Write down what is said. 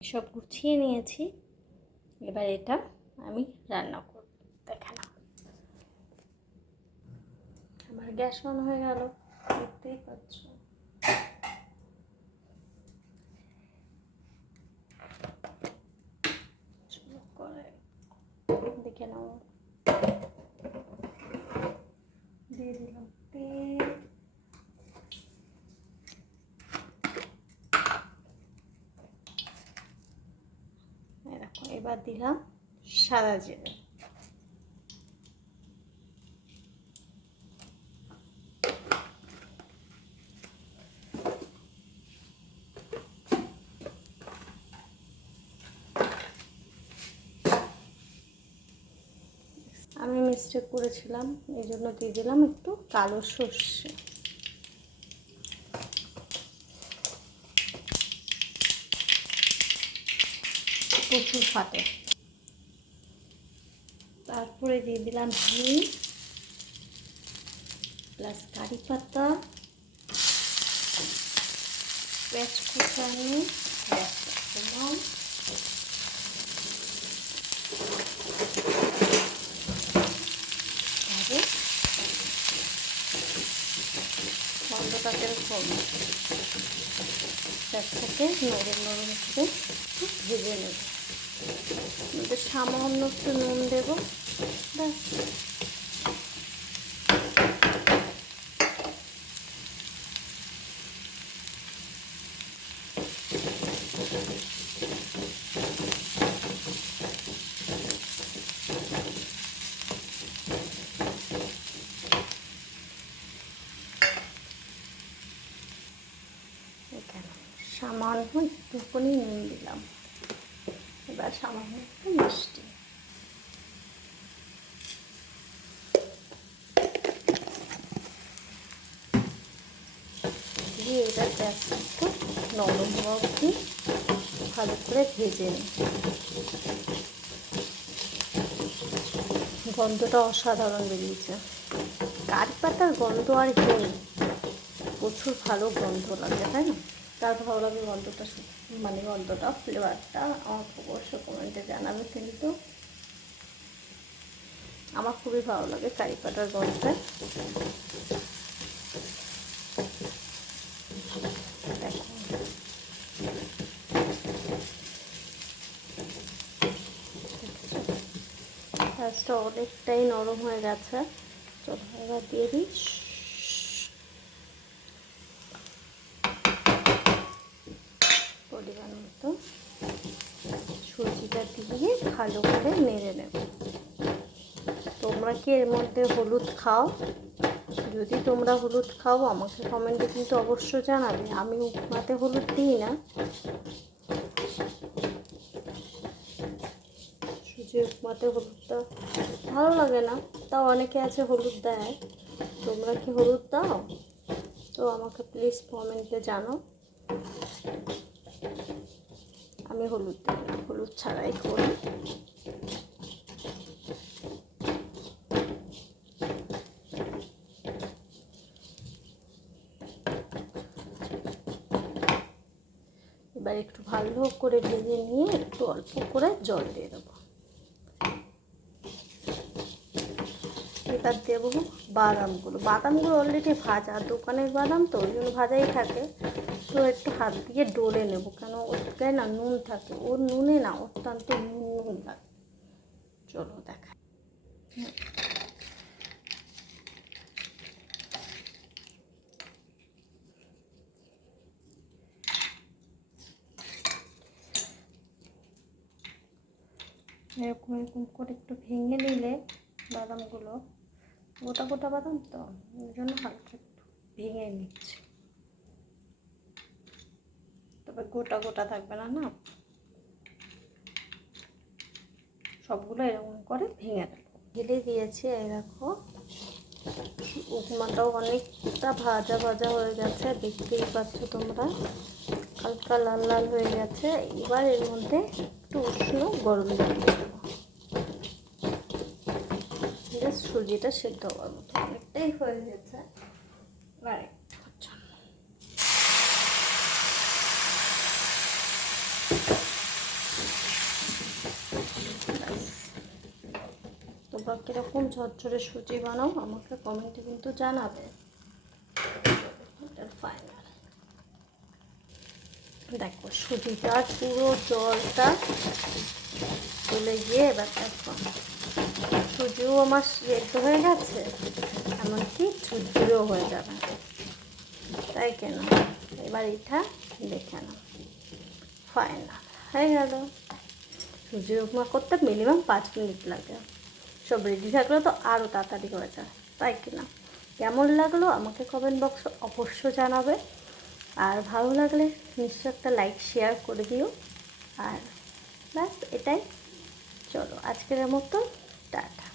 সব গুছিয়ে নিয়েছি, এবার এটা আমি রান্না করব। দেখে নাও, আমার গ্যাস অন হয়ে গেল, দেখতেই পাচ্ছ। দেখে নাও, দিয়ে দিলাম তেল, এরকম। এবার দিলাম সাদা জিরে, আমি মিস্টেক করেছিলাম, এই জন্য দিয়ে দিলাম একটু কালো সর্ষে। প্রচুর ফাটে। তারপরে দিয়ে দিলাম হিং প্লাস কারি পাতা, পেঁয়াজ কুচানো, দিলাম গন্ধটা কিরকম, পেঁয়াজটাকে নরম নরম করে একটু ভেজে নেব। মধ্যে সামান্য একটু নুন দেবো, ব্যাস। এখানে সামান্য একটুখানি নুন দিলাম, এবার সামান্য একটু মিষ্টি দিয়ে এটা গ্যাসটা একটু নরম হওয়া অবধি ভালো করে ভেজে নিই। গন্ধটা অসাধারণ বেরিয়েছে, কারি পাতার গন্ধ আর হিং প্রচুর ভালো গন্ধ লাগে, তাই না? তার ভালো লাগে গন্ধটা, মানে গন্ধটা, ফ্লেভারটা আমাকে অবশ্যই কমেন্টে জানাবে। কিন্তু আমার খুবই ভালো লাগে কারি পাতার গন্ধটা। পেঁয়াজটা অনেকটাই নরম হয়ে গেছে, চলো এবার দিয়ে দিই পরিমাণ মতো সুজিটা দিয়ে ভালো করে নেড়ে নেব। তোমরা কি এর মধ্যে হলুদ খাও? যদি তোমরা হলুদ খাও আমাকে কমেন্টে কিন্তু অবশ্যই জানাবে। আমি উপমাতে হলুদ দিই না, সুজি উপমাতে হলুদটা ভালো লাগে না, তাও অনেকে আছে হলুদ দেয়। তোমরা কি হলুদ দাও? তো আমাকে প্লিজ কমেন্টে জানো। আমি হলুদ দিই না, হলুদ ছাড়াই করি। এবার একটু ভালো করে ভেজে নিয়ে একটু অল্প করে জল দিয়ে দেবো। এবার দেবো বাদামগুলো অলরেডি ভাজা, দোকানের বাদাম তো ওই জন্য ভাজাই থাকে। তো একটু হাত দিয়ে ডলে নেব, কেন ওটাতে না নুন থাকে, ওর নুনে না অত্যন্ত নুন লাগে। চলো দেখা, এরকম এরকম করে একটু ভেঙে নিলে বাদামগুলো, গোটা গোটা বাদাম তো ওই জন্য হালকা একটু ভেঙে নিচ্ছে, তবে গোটা গোটা থাকবে না, না সবগুলো এরকম করে ভেঙে দেবো। ঢেলে দিয়েছি, এই দেখো উপমাটাও অনেকটা ভাজা ভাজা হয়ে গেছে, দেখতেই পাচ্ছ তোমরা, হালকা লাল লাল হয়ে গেছে। এবার এর মধ্যে একটু উষ্ণ গরম জল দেবো, সুজিটা সেদ্ধ হওয়ার মতো অনেকটাই হয়ে গেছে। এবারে তোমরা কীরকম ঝরঝরে সুজি বানাও আমাকে কমেন্টে কিন্তু জানাবে। এটার ফাইনাল দেখো সুজিটার পুরো জলটা চলে গিয়ে এবার দেখো সুজিও আমার সেদ্ধ হয়ে গেছে, এমনকি ঝুরঝুরেও হয়ে যাবে, তাই কেন। এবার এটা দেখে নাও ফাইনাল হয়ে গেল। সুজির উপমা করতে মিনিমাম 5 মিনিট লাগে, সব রেডি থাকলে তো আরও তাড়াতাড়ি হয়ে যায়, তাই কিনা। কেমন লাগলো আমাকে কমেন্ট বক্সে অবশ্য জানাবে, আর ভালো লাগলে নিশ্চয়ই একটা লাইক শেয়ার করে দিও। আর ব্যাস এটাই, চলো আজকের মতো টাটা।